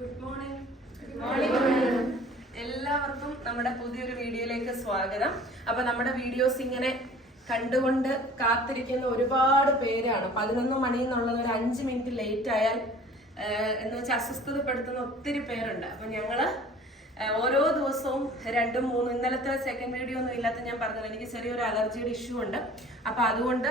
Good morning എല്ലാവർക്കും നമ്മുടെ പുതിയൊരു വീഡിയോയിലേക്ക് സ്വാഗതം. അപ്പൊ നമ്മുടെ വീഡിയോസ് ഇങ്ങനെ കണ്ടുകൊണ്ട് കാത്തിരിക്കുന്ന ഒരുപാട് പേരാണ്. പതിനൊന്ന് മണി എന്നുള്ളത് ഒരു അഞ്ച് മിനിറ്റ് ലേറ്റ് ആയാൽ എന്ന് വെച്ചാൽ അസ്വസ്ഥതപ്പെടുത്തുന്ന ഒത്തിരി പേരുണ്ട്. അപ്പൊ ഞങ്ങൾ ഓരോ ദിവസവും രണ്ടും മൂന്നും ഇന്നലത്തെ സെക്കൻഡ് വീഡിയോ ഒന്നും ഇല്ലാത്ത ഞാൻ പറഞ്ഞത് എനിക്ക് ചെറിയൊരു അലർജിയുടെ ഇഷ്യൂ ഉണ്ട്. അപ്പൊ അതുകൊണ്ട്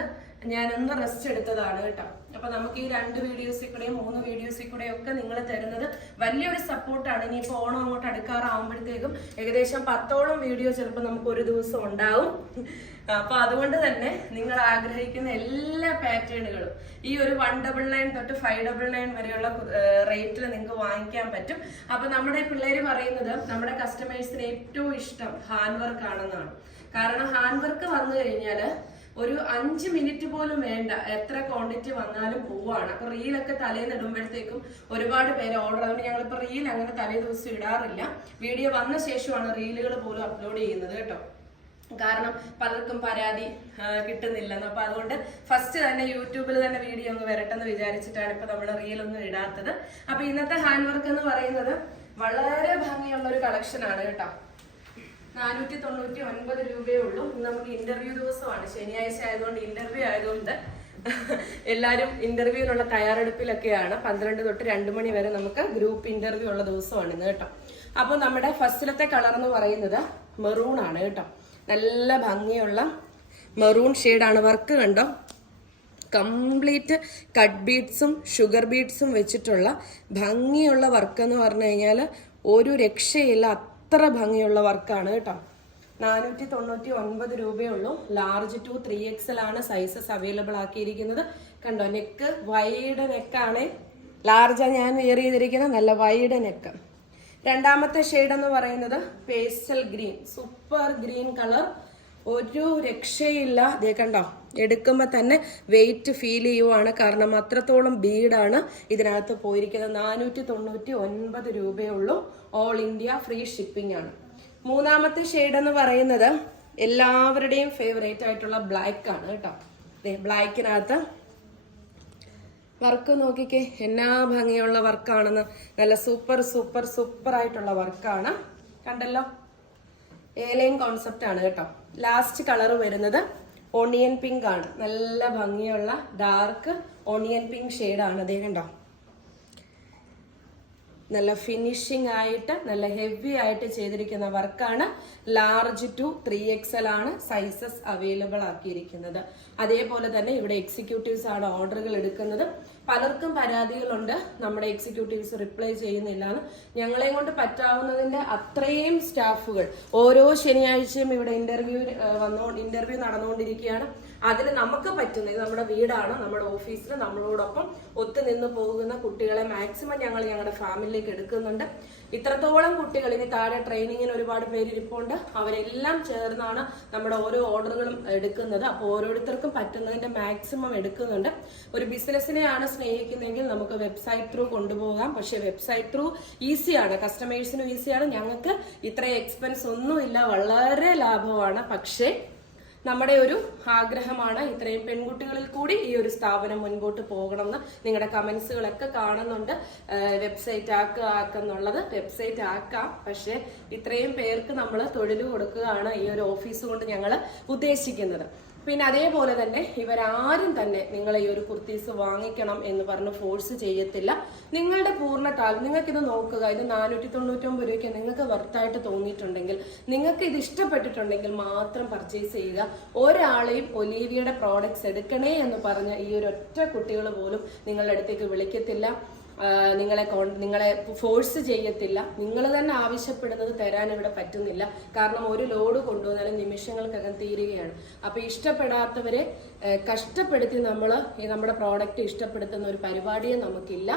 ഞാനൊന്ന് റെസ്റ്റ് എടുത്തതാണ് കേട്ടോ. അപ്പൊ നമുക്ക് ഈ രണ്ട് വീഡിയോസിൽ കൂടെയും മൂന്ന് വീഡിയോസിൽ കൂടെയും ഒക്കെ നിങ്ങൾ തരുന്നത് വലിയൊരു സപ്പോർട്ടാണ് ഇനിയിപ്പോ ഓണം അങ്ങോട്ട് അടുക്കാറാവുമ്പോഴത്തേക്കും ഏകദേശം പത്തോളം വീഡിയോ ചിലപ്പോൾ നമുക്ക് ഒരു ദിവസം ഉണ്ടാവും. അപ്പൊ അതുകൊണ്ട് തന്നെ നിങ്ങൾ ആഗ്രഹിക്കുന്ന എല്ലാ പാറ്റേണുകളും ഈ ഒരു വൺ ഡബിൾ നയൻ തൊട്ട് ഫൈവ് ഡബിൾ നയൻ വരെയുള്ള റേറ്റിൽ നിങ്ങൾക്ക് വാങ്ങിക്കാൻ പറ്റും. അപ്പൊ നമ്മുടെ പിള്ളേര് പറയുന്നത് നമ്മുടെ കസ്റ്റമേഴ്സിന് ഏറ്റവും ഇഷ്ടം ഹാൻഡ് വർക്ക് ആണെന്നാണ്. കാരണം ഹാൻഡ് വർക്ക് വന്നു കഴിഞ്ഞാൽ ഒരു അഞ്ച് മിനിറ്റ് പോലും വേണ്ട. എത്ര ക്വാണ്ടിറ്റി വന്നാലും പോവാണ്. അപ്പൊ റീലൊക്കെ തലേന്ന് ഇടുമ്പോഴത്തേക്കും ഒരുപാട് പേര് ഓർഡർ അതുകൊണ്ട് ഞങ്ങളിപ്പോ റീൽ അങ്ങനെ തലേ ദിവസം ഇടാറില്ല. വീഡിയോ വന്ന ശേഷമാണ് റീലുകൾ പോലും അപ്ലോഡ് ചെയ്യുന്നത് കേട്ടോ. കാരണം പലർക്കും പരാതി കിട്ടുന്നില്ല കിട്ടുന്നില്ലെന്ന്. അപ്പൊ അതുകൊണ്ട് ഫസ്റ്റ് തന്നെ യൂട്യൂബിൽ തന്നെ വീഡിയോ ഒന്ന് വരട്ടെന്ന് വിചാരിച്ചിട്ടാണ് ഇപ്പൊ നമ്മൾ റീൽ ഒന്നും ഇടാത്തത്. അപ്പൊ ഇന്നത്തെ ഹാൻഡ് വർക്ക് എന്ന് പറയുന്നത് വളരെ ഭംഗിയുള്ള ഒരു കളക്ഷൻ ആണ് കേട്ടോ. നാനൂറ്റി തൊണ്ണൂറ്റി ഒൻപത് രൂപയേ ഉള്ളൂ നമുക്ക് ഇന്റർവ്യൂ ദിവസമാണ്. ശനിയാഴ്ച ആയതുകൊണ്ട് ഇന്റർവ്യൂ ആയതുകൊണ്ട് എല്ലാവരും ഇന്റർവ്യൂവിനുള്ള തയ്യാറെടുപ്പിലൊക്കെയാണ്. പന്ത്രണ്ട് തൊട്ട് രണ്ട് മണി വരെ നമുക്ക് ഗ്രൂപ്പ് ഇന്റർവ്യൂ ഉള്ള ദിവസമാണ് ഇന്ന് കേട്ടോ. അപ്പോൾ നമ്മുടെ ഫസ്റ്റിലത്തെ കളർ എന്ന് പറയുന്നത് മെറൂൺ ആണ് കേട്ടോ. നല്ല ഭംഗിയുള്ള മെറൂൺ ഷെയ്ഡാണ് വർക്ക് കണ്ടോ? കംപ്ലീറ്റ് കട്ട് ബീഡ്സും ഷുഗർ ബീഡ്സും വെച്ചിട്ടുള്ള ഭംഗിയുള്ള വർക്ക് എന്ന് പറഞ്ഞു കഴിഞ്ഞാൽ ഒരു രക്ഷയില്ല അത്ര ഭംഗിയുള്ള വർക്കാണ് കേട്ടോ. നാനൂറ്റി തൊണ്ണൂറ്റി ഒൻപത് രൂപയേ ഉള്ളൂ ലാർജ് ടു ത്രീ ആണ് സൈസസ് അവൈലബിൾ ആക്കിയിരിക്കുന്നത്. കണ്ടോ നെക്ക് വൈഡ് നെക്കാണ് ലാർജാ ഞാൻ വെയർ ചെയ്തിരിക്കുന്നത് നല്ല വൈഡ് നെക്ക് രണ്ടാമത്തെ ഷെയ്ഡ് എന്ന് പറയുന്നത് pastel green super green colour ഒരു രക്ഷയില്ല. ദേ കണ്ടോ എടുക്കുമ്പോൾ തന്നെ വെയിറ്റ് ഫീൽ ചെയ്യുവാണ്. കാരണം അത്രത്തോളം ബീഡാണ് ഇതിനകത്ത് പോയിരിക്കുന്നത്. നാനൂറ്റി തൊണ്ണൂറ്റി ഒൻപത് രൂപയേ ഓൾ ഇന്ത്യ ഫ്രീ ഷിപ്പിംഗ് ആണ്. മൂന്നാമത്തെ ഷെയ്ഡ് എന്ന് പറയുന്നത് എല്ലാവരുടെയും ഫേവറേറ്റ് ആയിട്ടുള്ള ബ്ലാക്ക് ആണ് കേട്ടോ. ബ്ലാക്കിനകത്ത് വർക്ക് നോക്കിക്കേ. എന്നാ ഭംഗിയുള്ള വർക്കാണെന്ന് നല്ല സൂപ്പർ സൂപ്പർ സൂപ്പർ ആയിട്ടുള്ള വർക്കാണ് കണ്ടല്ലോ? ഏലയും കോൺസെപ്റ്റ് ആണ് കേട്ടോ. ലാസ്റ്റ് കളർ വരുന്നത് ഓണിയൻ പിങ്ക് ആണ്. നല്ല ഭംഗിയുള്ള ഡാർക്ക് ഓണിയൻ പിങ്ക് ഷെയ്ഡാണ് അതേ കണ്ടോ? നല്ല ഫിനിഷിംഗ് ആയിട്ട് നല്ല ഹെവി ആയിട്ട് ചെയ്തിരിക്കുന്ന വർക്കാണ് ലാർജ് ടു ത്രീ എക്സൽ ആണ് സൈസസ് അവൈലബിൾ ആക്കിയിരിക്കുന്നത്. അതേപോലെ തന്നെ ഇവിടെ എക്സിക്യൂട്ടീവ്സ് ആണ് ഓർഡറുകൾ എടുക്കുന്നത്. പലർക്കും പരാതികളുണ്ട്. നമ്മുടെ എക്സിക്യൂട്ടീവ്സ് റിപ്ലൈ ചെയ്യുന്നില്ല എന്ന് ഞങ്ങളെ കൊണ്ട് പറ്റാവുന്നതിന്റെ അത്രയും സ്റ്റാഫുകൾ ഓരോ ശനിയാഴ്ചയും ഇവിടെ ഇന്റർവ്യൂ വന്നോ ഇന്റർവ്യൂ നടന്നുകൊണ്ടിരിക്കുകയാണ്. അതിൽ നമുക്ക് പറ്റുന്ന ഇത് നമ്മുടെ വീടാണ് നമ്മുടെ ഓഫീസിൽ നമ്മളോടൊപ്പം ഒത്തുനിന്ന് പോകുന്ന കുട്ടികളെ മാക്സിമം ഞങ്ങൾ ഞങ്ങളുടെ ഫാമിലിയിലേക്ക് എടുക്കുന്നുണ്ട്. ഇത്രത്തോളം കുട്ടികൾ ഇനി താഴെ ട്രെയിനിങ്ങിന് ഒരുപാട് പേര് ഇരിപ്പുണ്ട്. അവരെല്ലാം ചേർന്നാണ് നമ്മുടെ ഓരോ ഓർഡറുകളും എടുക്കുന്നത്. അപ്പോൾ ഓരോരുത്തർക്കും പറ്റുന്നതിന്റെ മാക്സിമം എടുക്കുന്നുണ്ട്. ഒരു ബിസിനസ്സിനെയാണ് സ്നേഹിക്കുന്നതെങ്കിൽ നമുക്ക് വെബ്സൈറ്റ് ത്രൂ കൊണ്ടുപോകാം. പക്ഷെ വെബ്സൈറ്റ് ത്രൂ ഈസിയാണ് കസ്റ്റമേഴ്സിനും ഈസിയാണ് ഞങ്ങൾക്ക് ഇത്ര എക്സ്പെൻസ് ഒന്നുമില്ല. വളരെ ലാഭമാണ്. പക്ഷേ നമ്മുടെ ഒരു ആഗ്രഹമാണ് ഇത്രയും പെൺകുട്ടികളിൽ കൂടി ഈ ഒരു സ്ഥാപനം മുൻപോട്ട് പോകണം എന്ന് നിങ്ങളുടെ കമന്റ്സുകളൊക്കെ കാണുന്നുണ്ട്. വെബ്സൈറ്റ് ആക്കുക ആക്കുന്നുള്ളത് വെബ്സൈറ്റ് ആക്കാം. പക്ഷേ ഇത്രയും പേർക്ക് നമ്മൾ തൊഴിൽ കൊടുക്കുകയാണ് ഈ ഒരു ഓഫീസ് കൊണ്ട് ഞങ്ങൾ ഉദ്ദേശിക്കുന്നത്. പിന്നെ അതേപോലെ തന്നെ ഇവരാരും തന്നെ നിങ്ങളെ ഈ ഒരു കുർത്തീസ് വാങ്ങിക്കണം എന്ന് പറഞ്ഞ് ഫോഴ്സ് ചെയ്യത്തില്ല. നിങ്ങളുടെ പൂർണ താല്പര്യം നിങ്ങൾക്കിത് നോക്കുക ഇത് നാനൂറ്റി തൊണ്ണൂറ്റൊമ്പത് രൂപയ്ക്ക് നിങ്ങൾക്ക് വർത്തായിട്ട് തോന്നിയിട്ടുണ്ടെങ്കിൽ നിങ്ങൾക്ക് ഇത് ഇഷ്ടപ്പെട്ടിട്ടുണ്ടെങ്കിൽ മാത്രം പർച്ചേസ് ചെയ്യുക. ഒരാളെയും ഒലീവിയുടെ പ്രോഡക്ട്സ് എടുക്കണേ എന്ന് പറഞ്ഞ ഈ ഒരു ഒറ്റ കുട്ടികൾ പോലും നിങ്ങളുടെ അടുത്തേക്ക് വിളിക്കത്തില്ല. നിങ്ങളെ നിങ്ങളെ ഫോഴ്സ് ചെയ്യത്തില്ല. നിങ്ങൾ തന്നെ ആവശ്യപ്പെടുന്നത് തരാൻ ഇവിടെ പറ്റുന്നില്ല. കാരണം ഒരു ലോഡ് കൊണ്ടുവന്നാലും നിമിഷങ്ങൾക്കകം തീരുകയാണ്. അപ്പൊ ഇഷ്ടപ്പെടാത്തവരെ കഷ്ടപ്പെടുത്തി നമ്മൾ നമ്മുടെ പ്രോഡക്റ്റ് ഇഷ്ടപ്പെടുത്തുന്ന ഒരു പരിപാടിയെ നമുക്കില്ല.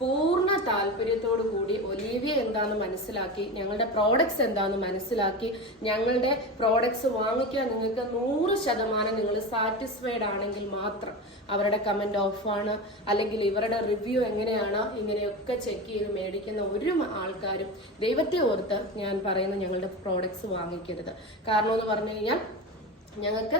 പൂർണ താല്പര്യത്തോടു കൂടി ഒലീവിയ എന്താണെന്ന് മനസ്സിലാക്കി ഞങ്ങളുടെ പ്രോഡക്ട്സ് എന്താണെന്ന് മനസ്സിലാക്കി ഞങ്ങളുടെ പ്രോഡക്ട്സ് വാങ്ങിക്കാൻ നിങ്ങൾക്ക് നൂറ് ശതമാനം നിങ്ങൾ സാറ്റിസ്ഫൈഡ് ആണെങ്കിൽ മാത്രം അവരുടെ കമന്റ് ഓഫാണ് അല്ലെങ്കിൽ ഇവരുടെ റിവ്യൂ എങ്ങനെയാണ് ഇങ്ങനെയൊക്കെ ചെക്ക് ചെയ്ത് മേടിക്കുന്ന ഒരു ആൾക്കാരും ദൈവത്തെ ഓർത്ത് ഞാൻ പറയുന്ന ഞങ്ങളുടെ പ്രോഡക്ട്സ് വാങ്ങിക്കരുത്. കാരണം എന്ന് പറഞ്ഞു കഴിഞ്ഞാൽ ഞങ്ങൾക്ക്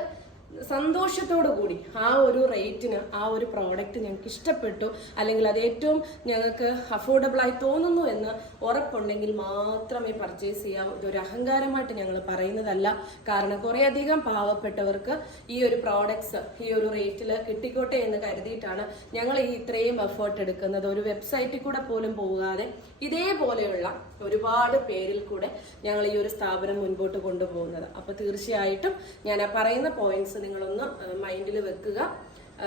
സന്തോഷത്തോടു കൂടി ആ ഒരു റേറ്റിന് ആ ഒരു പ്രോഡക്റ്റ് ഞങ്ങൾക്ക് ഇഷ്ടപ്പെട്ടു. അല്ലെങ്കിൽ അത് ഏറ്റവും ഞങ്ങൾക്ക് അഫോർഡബിളായി തോന്നുന്നു എന്ന് ഉറപ്പുണ്ടെങ്കിൽ മാത്രമേ പർച്ചേസ് ചെയ്യാവൂ. ഇതൊരു അഹങ്കാരമായിട്ട് ഞങ്ങൾ പറയുന്നതല്ല. കാരണം കുറേയധികം പാവപ്പെട്ടവർക്ക് ഈ ഒരു പ്രോഡക്ട്സ് ഈ ഒരു റേറ്റിൽ കിട്ടിക്കോട്ടെ എന്ന് കരുതിയിട്ടാണ് ഞങ്ങൾ ഈ ഇത്രയും എഫേർട്ട് എടുക്കുന്നത്. ഒരു വെബ്സൈറ്റിൽ കൂടെ പോലും പോകാതെ ഇതേപോലെയുള്ള ഒരുപാട് പേരിൽ കൂടെ ഞങ്ങൾ ഈ ഒരു സ്ഥാപനം മുൻപോട്ട് കൊണ്ടുപോകുന്നത്. അപ്പോൾ തീർച്ചയായിട്ടും ഞാൻ ആ പറയുന്ന പോയിന്റ്സ് നിങ്ങളൊന്ന് മൈൻഡിൽ വെക്കുക.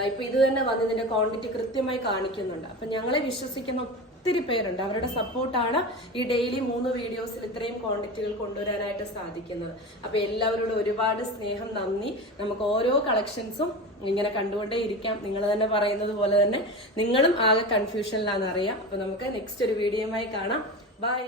ഇപ്പൊ ഇത് തന്നെ വന്ന് ഇതിന്റെ ക്വാണ്ടിറ്റി കൃത്യമായി കാണിക്കുന്നുണ്ട്. അപ്പൊ ഞങ്ങളെ വിശ്വസിക്കുന്ന ഒത്തിരി പേരുണ്ട്. അവരുടെ സപ്പോർട്ടാണ് ഈ ഡെയിലി മൂന്ന് വീഡിയോസിൽ ഇത്രയും ക്വാണ്ടിറ്റികൾ കൊണ്ടുവരാനായിട്ട് സാധിക്കുന്നത്. അപ്പൊ എല്ലാവരോടും ഒരുപാട് സ്നേഹം നന്ദി. നമുക്ക് ഓരോ കളക്ഷൻസും ഇങ്ങനെ കണ്ടുകൊണ്ടേ ഇരിക്കാം. നിങ്ങൾ തന്നെ പറയുന്നത് പോലെ തന്നെ നിങ്ങളും ആകെ കൺഫ്യൂഷനിലാണെന്ന് അറിയാം അപ്പൊ നമുക്ക് നെക്സ്റ്റ് ഒരു വീഡിയോയുമായി കാണാം. ബൈ